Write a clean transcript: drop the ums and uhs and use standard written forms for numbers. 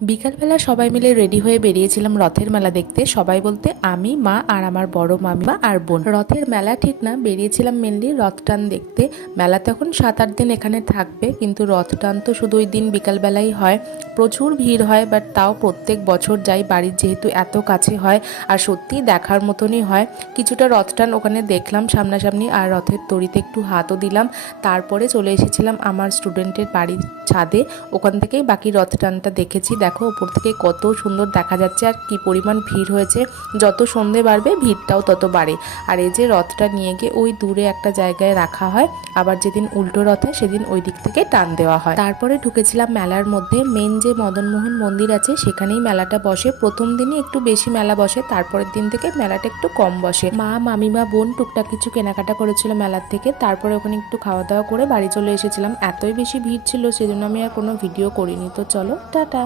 বিকালবেলা সবাই মিলে রেডি হয়ে বেরিয়েছিলাম রথের মেলা দেখতে। সবাই বলতে আমি, মা আর আমার বড় মামিমা আর বোন। রথের মেলা ঠিক না, বেরিয়েছিলাম মেনলি রথ টান দেখতে। মেলা তখন 7-8 দিন এখানে থাকবে, কিন্তু রথ টান তো শুধু ওই দিন বিকালবেলাই হয়। প্রচুর ভিড় হয়, বাট তাও প্রত্যেক বছর যাই, বাড়ির যেহেতু এত কাছে হয় আর সত্যিই দেখার মতনই হয়। কিছুটা রথ টান ওখানে দেখলাম সামনাসামনি, আর রথের দড়িতে একটু হাতও দিলাম। তারপরে চলে এসেছিলাম আমার স্টুডেন্টের বাড়ির ছাদে, ওখান থেকেই বাকি রথ টানটা দেখেছি। দেখো উপর থেকে কত সুন্দর দেখা যাচ্ছে আর কি পরিমাণ ভিড় হয়েছে। যত সন্ধে বাড়বে ভিড়টাও তত বাড়ে। আর এই যে রথটা নিয়ে গিয়ে ওই দূরে একটা জায়গায় রাখা হয়, আবার যেদিন উল্টো রথ হয় সেদিন ওই দিক থেকে টান দেওয়া হয়। তারপরে ঢুকেছিলাম মেলার মধ্যে। মেন যে মদনমোহন মন্দির আছে সেখানেই মেলাটা বসে। প্রথম দিনই একটু বেশি মেলা বসে, তারপরের দিন থেকে মেলাটা একটু কম বসে। মা, মামিমা, বোন টুকটাক কিছু কেনাকাটা করেছিল মেলার থেকে। তারপরে ওখানে একটু খাওয়া দাওয়া করে বাড়ি চলে এসেছিলাম। এতই বেশি ভিড় ছিল সেজন্য আমি আর কোনো ভিডিও করিনি। তো চলো টাটা।